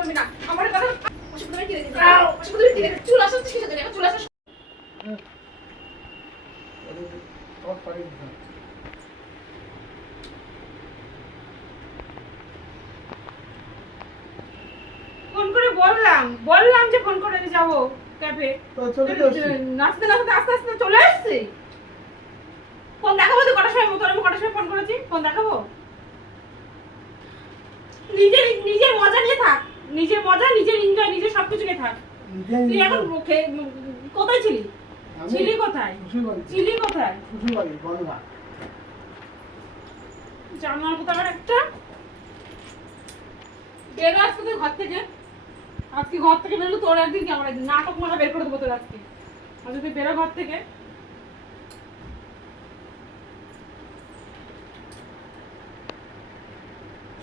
বলবি না। আমার কথা চুল চুল ফোন করে বললাম। বললাম যে ফোন করে যাব ক্যাফে। নাচতে নাচতে আস্তে আস্তে চলে আসছি। ফোন দেখাবো তো কটার সময়? তোর আমি কটার সময় ফোন করেছি? ফোন দেখাবো? নিজের নিজের মজা নিয়ে থাক। নিজের মজা নিজের এনজয় নিজের সবকিছু নিয়ে থাক। তুই এখন কোথায় ছিলি? ছিলি কোথায়? ছিলি কোথায়? কোথায় আমার একটা। বেরো আজকে তুই ঘর থেকে। আজকে ঘর থেকে বেরোলে তোর একদিন কেমন একদিন? নাটক মারা বের করে দেবো তোর আজকে। আজকে তুই বেরো ঘর থেকে।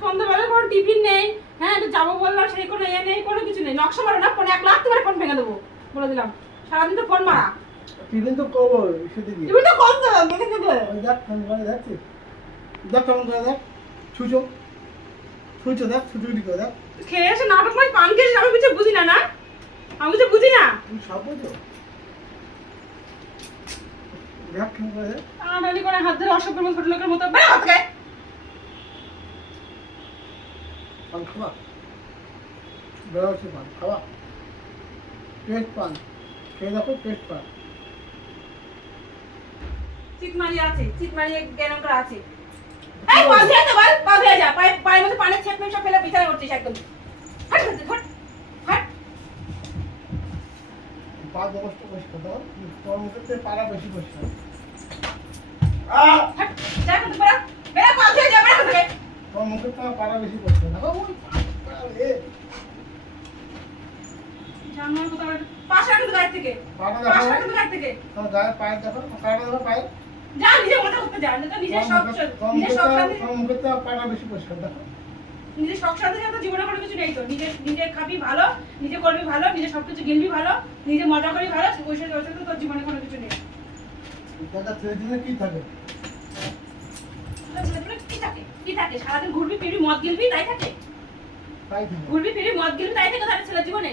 সন্ধ্যাবেলা কোনো টিফিন নেই। হ্যাঁ যাব বললাম সেই কোনো এ নেই কোনো কিছু নেই। নকশা মারো না ফোন এক লাখ তোমার ফোন ভেঙে দেবো বলে দিলাম। সারাদিন তো ফোন মারা। টিফিন তো করব সেদিকে টিফিন তো কম তো দেখে দেবে দেখ ফোন করে দেখছি দেখ কেমন করে দেখ। ছুঁচো। ছুঁচো দেখ ছুটুটি করে দেখ। খেয়ে এসে নাটক মারি পান খেয়েছিস আমি কিছু বুঝি না না? আমি কিছু বুঝি না? তুমি সব বোঝো? দেখ কেমন করে দেখ। টানাটানি করে হাত ধরে অসভ্যের মতো ছোট লোকের মতো। বের হাত থেকে। পান খাওয়া বেরোচ্ছে পান খাওয়া পেট পান খেয়ে দেখো পেট পান চিতমারি আছে চিতমারি জ্ঞান করে আছে এই পা ধুয়ে দে বল পা ধুয়ে যা পায়ে পায়ের মধ্যে পানের ছেপ সব ফেলে বিছানায় উঠছিস একদম হাট হাট হাট পা অবস্থ পরিষ্কার দাও তোর মুখে পাড়া বেশি পরিষ্কার আহ! হাট যা কিন্তু বেরা বেরা পা ধুয়ে যা বেরা থেকে তোর মুখে থেকে পাড়া বেশি পরিষ্কার দেখো ওই পাড়া, এ, জানোয়ার কোথাও পাশে রাখতে গায়ে থেকে। পাড়া পাশে দেখো রাখতে গায়ে থেকে। তোর গায়ে পায়ের দেখো পাড়া দেখো পায়ে যা নিজে মজা করতে না নিজের সব সব শখ সাথে সাথে জীবনে কোনো কিছু নেই তো। নিজে নিজে খাবি ভালো নিজে করবি ভালো নিজে সবকিছু ভালো নিজে মজা করবি ভালো ওই তোর জীবনে কোনো কিছু নেই। দাদা ছেলে কি থাকে? তোর কি থাকে? কি থাকে সারাদিন ঘুরবি ফিরবি মদ গিলবি তাই থাকে? ঘুরবি ফিরবি মদ গিলবি তাই থাকে তার ছেলের জীবনে?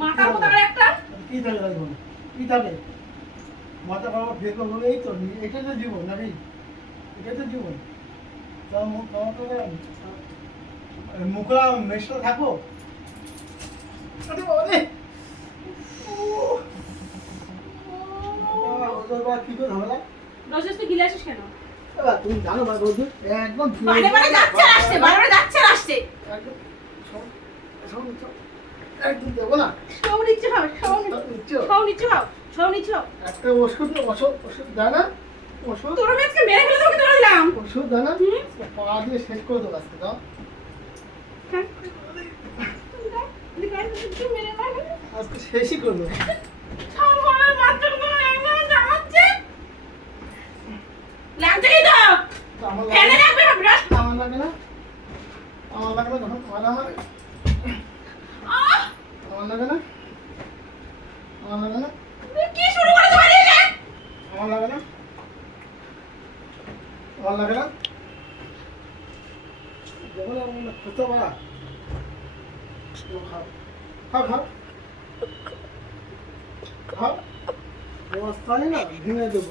মাথার মতো আর একটা? কি থাকে তাই বলো কি থাকে মাথা বাবা বিয়ে করব এই তো এটাই তো জীবন নাকি? এটাই তো জীবন। মুখ ওদের বাবা কি করে ঝামেলা? রোজ তুই গিলে আসিস কেন? তুমি জানো বা রোজু একদম বারে বারে যাচ্ছে আসছে বারে বারে যাচ্ছে আসছে। একদম দেবো না। সব নিচ্ছে ভাব সব নিচ্ছো? সব নিচ্ছে। ভাব সব ভাব একটা ওষুধ ওষুধ ওষুধ দেয় না ওষুধ। তোর আজকে মেরে ফেলে তোকে ধরে দিলাম ওষুধ দেয় না পা দিয়ে শেষ করে দেবো আজকে দাও। আজকে শেষই করে দেবো আমার বাচ্চাগুলো এমন জ্বালাচ্ছে। লাগছে কি তো? তো আমার ফেলে লাগে রাখবে না, আমার লাগে না। আমার লাগে না যখন আমার আমার! আমার লাগে না। আমার লাগে না। কি শুরু করেছ বাড়ি আমার লাগে না। আমার লাগে না। দেবো আমার খুঁজতে পারা খাও খাও খাও খাও মস্তানি না? ভেঙে দেবো।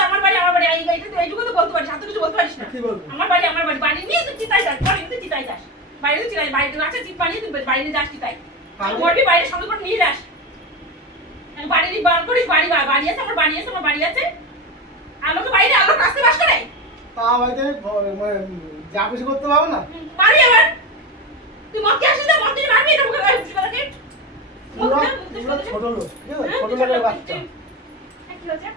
আমার বাড়ি, বাড়ি। এই- তো- এইটুকু তো বলতে পারিস, আর কিছু বলতে পারিস না। আমার বাড়ি আমার বাড়ি বাড়ি নিয়ে তুই চিতাই যাস বাড়ি তুই চিতাই যাস বাড়িতে চিতাই বাড়িতে আছে চিত বানিয়ে তুই বাড়ি নিয়ে যাস চিতাই মরবি বাড়ির সঙ্গে করে নিয়ে যাস। বাড়ি বার করিস বাড়ি বাড়ি আছে আমার বাড়ি আছে আমার বাড়ি আছে। আলোকে বাইরে আলো রাস্তায় বাস করে? তা বাড়িতে যা কিছু করতে পারব না? মারবি তুই মদ খেয়ে আসিস না মদ খেয়ে মারবি এটা মুখে গায়ে ঘুষি করে তোমরা তোমরা ছোট লোক ছোট লোকের বাচ্চা। হ্যাঁ, হয়েছে?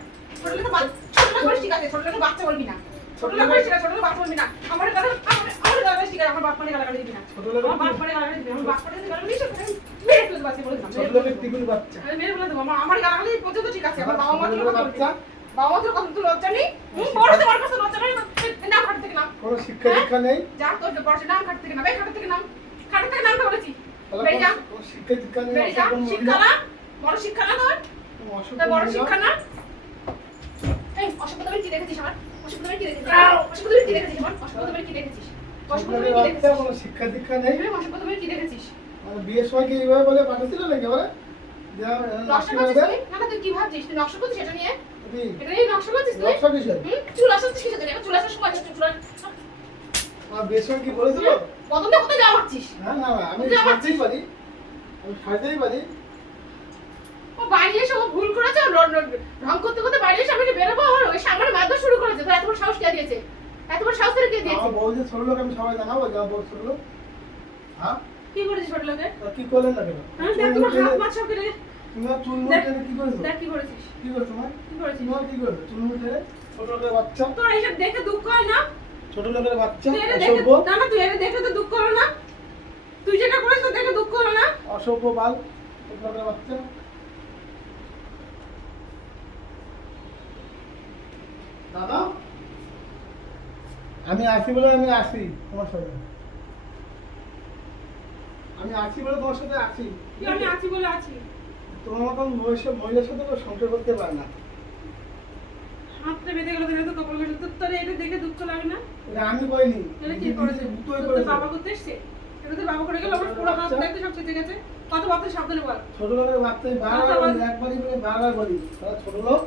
ছোট লোকের ছোট লোক বলিস ঠিক আছে ছোট লোকের বাচ্চা বলবি না। ছোট লোক বলিস ঠিক আছে ছোট লোকের বাচ্চা বলবি না। আমার কথা আমার কথা ঠিক আছে আমার বাপ মানে গালাগালি দিবি না। ছোট লোকের বাপ মানে গালাগালি দিবি আমার বাপ মানে গালাগালি দিবি মেরে ফেলতে পারছি বলে ছোট লোকের টিকুর বাচ্চা। মেরে ফেলে দেবো। আমার গালাগালি পর্যন্ত ঠিক আছে। আমার বাবা মা বাচ্চা। বাবা তোর কথা তুই লজ্জা নেই? বড় তো বড় কাছে লজ্জা নেই না? খাট থেকে নাম। কোনো শিক্ষা দীক্ষা নেই? যা তোর বড় নাম খাট থেকে নাম। এই খাট থেকে নাম। খাট থেকে নামতে বলেছি। তাহলে যা। শিক্ষা দীক্ষা নেই? শিক্ষা না বড় শিক্ষা না তোর? বড় শিক্ষা না? এই অসভ্য তুমি কি দেখেছিস আমার? অসভ্য তুমি কি দেখেছিস? অসভ্য তুমি কি দেখেছিস আমার? অসভ্য তুমি কি দেখেছিস? ছোট অসভ্য কি দেখেছিস? কোনো শিক্ষা দীক্ষা নেই। এই অসভ্য কি দেখেছিস? মানে বিয়ের সময় কি এইভাবে বলে পাঠাচ্ছিল নাকি বলে যে আমার এরকম নকশা করছিস তুই? না না তুই কি ভাবছিস? তুই নকশা করছিস এটা নিয়ে? এটা নিয়ে নকশা করছিস তুই? নকশা কিসের? চুল আসাচ্ছিস কিসের জন্য? চুল আসার সময় চুল আমার বিয়ের কি বলেছিল? প্রথমে কোথায় যাওয়া ভাবছিস? না না না, আমি তুই সাজতেই পারি। আমি সাজতেই পারি। ও বাড়ি এসে ও ভুল করেছে রং করতে করতে বাড়ি এসে আমাকে বেরোবো আর ওই সামনে মারধর শুরু করেছে। তো এত বড় সাহস কে দিয়েছে? এত বড় সাহস কে দিয়েছে? বউ যে ছোট লোক আমি সবাই জানাব যে বউ ছোট লোক। হ্যাঁ? কি করেছিস ছোট লোকে? কি করলেন না কেন? হ্যাঁ তোমার হাত মাছ সব কেটে তোমার চুল মুখ কি করেছ? দেখ কি করেছিস। কি করেছ তোমার কি করেছিস? তোমার কি করেছ? চুল মুখ ছোট লোকের বাচ্চা। তোর এইসব দেখে দুঃখ হয় না? ছোট লোকের বাচ্চা অসভ্য। না না তুই এটা দেখে তো দুঃখ হলো না। তুই যেটা করিস তো দেখে দুঃখ হলো না। অসভ্য বাল ছোট লোকের বাচ্চা। দাদা? আমি আসি বলে আমি আসি তোমার সাথে। আমি আসি বলে তোমার সাথে আসি আমি আছি বলে আছি? তোমার মতন মহিলা মহিলার সাথে তো সংসার করতে পারে না। হাতটা বেঁধে গেল দেখে তো কপাল কেটে তোর তোর এটা দেখে দুঃখ লাগে না? এটা আমি তাহলে কি করেছে? করেছে। বাবা করতে এসছে? এটা তো বাবা করে গেল আমার পুরো হাত দেখতে সব চেতে গেছে। কত বাবা সাবধানে বল। ছোট লোকের বাচ্চা বারবার আচ্ছা, বলি একবারই বলে বারবার বলি ছোট লোক।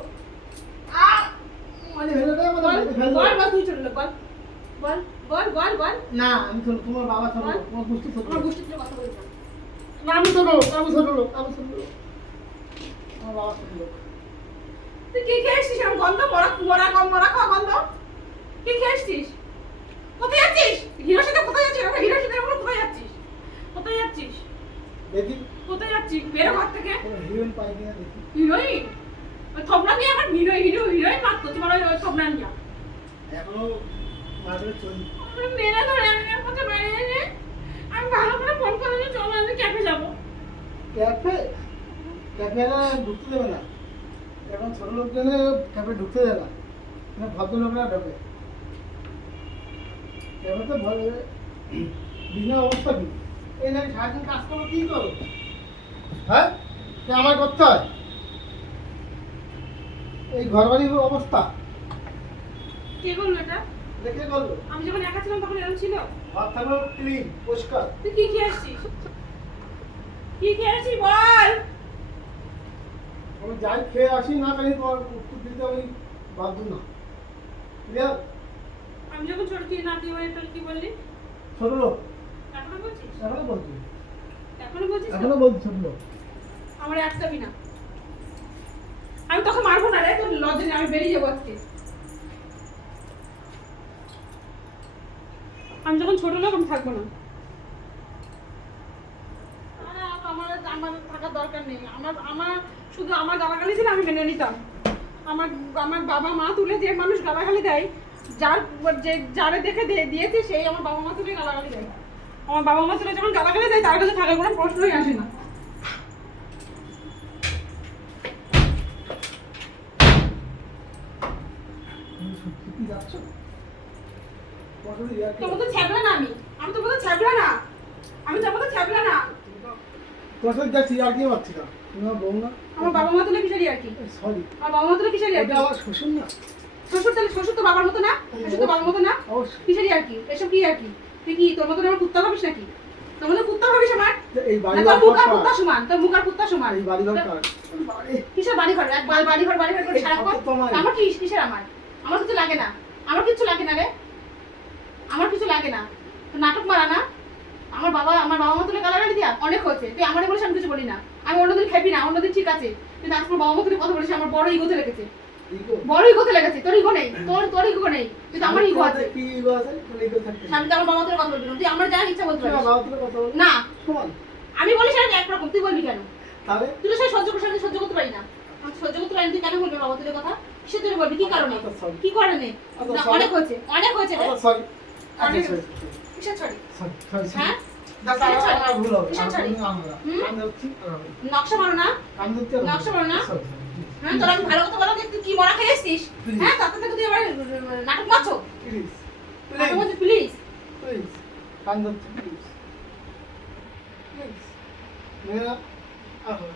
না আমি ছোট তোমার বাবা লোক তোমার বুঝতে ছোট আমার লোক। কথা না, আমি ছোট লোক আমি ছোট লোক আমি ছোট লোক। আমার বাবা ছোট লোক। তুই কি খেয়ে এসছিস? এরকম গন্ধ মরা মরা কম মরা খাওয়া গন্ধ। কি খেয়ে এসছিস? কোথায় যাচ্ছিস? হিরোর সাথে কোথায় যাচ্ছিস? ওকে হিরোর সাথে কোথায় যাচ্ছিস? কোথায় যাচ্ছিস? দেখি। কোথায় যাচ্ছিস? বেরো ঘর থেকে। হিরোইন পাই কিনা দেখি। হিরোইন ওই থমনা নিয়ে আমার হিরো হিরো হিরোইন মারতো তোমার ওই ওই থমনা নিয়ে। এখনও মাঝে চলি মেরে ধরে আমি এর মধ্যে বাইরে আমি ভালো করে ফোন করে যে চলো আমি ক্যাফে যাব। ক্যাফে? ক্যাফে ঢুকতে দেবে না। এখন ছোট লোক জেনে ক্যাফে ঢুকতে দেবে না। মানে ভদ্রলোকরা ঢোকে। ক্যাফে তো ভয় বিনা অবস্থা কি? এই নাকি সারাদিন কাজ করো কি করো? হ্যাঁ? আমার করতে হয়। এই ঘর বাড়ির অবস্থা। কে করল এটা? দেখে করল আমি যখন একা ছিলাম তখন এরকম ছিল? ঘর থাকল ক্লিন পরিষ্কার। তুই কি খেয়ে এসছিস কি খেয়ে এসছিস বল? আমি যাই খেয়ে আসি না খালি তোমার উত্তর দিতে আমি বাধ্য না। ক্লিয়ার আমি যখন ছোট ছিলি নাতি হয়ে তোর কি বললি? ছোট লোক। এখনও বলছিস? এখনও বলছি। এখনও বলছিস? এখনও বলছি ছোট লোক। আমার একটা বিনা আমি তোকে মারবো না রে, তোর লজ্জা আমি বেরিয়ে যাব আজকে। আমি যখন ছোট লোক আমি থাকব না। আমার আমার থাকার দরকার নেই। আমার আমার শুধু আমার গালাগালি ছিল, আমি মেনে নিতাম। আমার আমার বাবা মা তুলে যে মানুষ গালাগালি দেয়, যার, যে যারে দেখে দিয়ে- দিয়েছে, সেই আমার বাবা মা তুলে গালাগালি দেয়। আমার বাবা মা তুলে যখন গালাগালি দেয়, তার কাছে থাকার কোনো প্রশ্নই আসে না তুমি সত্যি কি যাচ্ছ তোমার সাথে ইয়ার্কি তোর মতো ছ্যাবলা না আমি। আমি তোর মতো ছ্যাবলা না। আমি তোর মতো ছ্যাবলা না। তোমার সাথে যাচ্ছি ইয়ার্কি মারছি না। তুমি বউ না? আমার বাবা মা তুলে কিসের আর কি। সরি আমার বাবা মা তুলে কিসের আর এটা আমার শ্বশুর না। শ্বশুর তাহলে শ্বশুর তো বাবার মতো না? শ্বশুর তো বাবার মতো না? কিসের আর কি। এসব কি আর কি? তুই কি তোর মতো আমার কুত্তা ভাবিস নাকি? তোর মতো কুত্তা ভাবিস আমার? এই বাড়ি তোর মুখ আর কুত্তা সমান তোর মুখ আর কুত্তা সমান। এই বাড়ি ঘর কিসের বাড়ি ঘর এক বাল- বাড়ি ঘর বাড়ি ঘর করে। আমার কি কিসের আমার? আমার কিছু লাগে না। আমার কিছু লাগে না রে। আমার কিছু লাগে না। তো নাটক মারা না? আমার বাবা আমার বাবা মা তুলে গালাগালি দিয়া? অনেক হয়েছে। তুই আমারে বলিস আমি কিছু বলি না। আমি অন্যদিন খেপি না অন্যদিন ঠিক আছে। কিন্তু আজকে বাবা মা তুলে কথা বলিস আমার বড় ইগোতে লেগেছে? বড় ইগোতে লেগেছে। তোর ইগো নেই। তোর তোর ইগো নেই। কিন্তু আমার ইগো আছে। কি ইগো আছে? তাহলে ইগো থাকতে হবে। সামনে তো আমার বাবা তুলে কথা বলবি তুই আমার যা ইচ্ছা বলতে পারিস। বাবা তুলে কথা বলো। না। সমান। আমি বলি সেটা একরকম। তুই বলবি কেন? তাহলে? তুই তো সেই সহ্য করতে আমি সহ্য করতে পারি না। আমি সহ্য করতে পারি না, তুই কেন বলবি বাবা তুলে কথা? সে তুই বলবি? কি কারণে? আচ্ছা, কি কারণে? আচ্ছা, অনেক হয়েছে। অনেক হয়েছে। হ্যাঁ। নকশা মারো না। নকশা না? হ্যাঁ তোর আমি ভালো কথা বলো? কি মরা খেয়ে এসছিস? হ্যাঁ তাতে থেকে তুই আবার নাটক মারছো? প্লিজ প্লিজ প্লিজ প্লিজ কান ধরছি প্লিজ প্লিজ মেয়েরা আর হবে।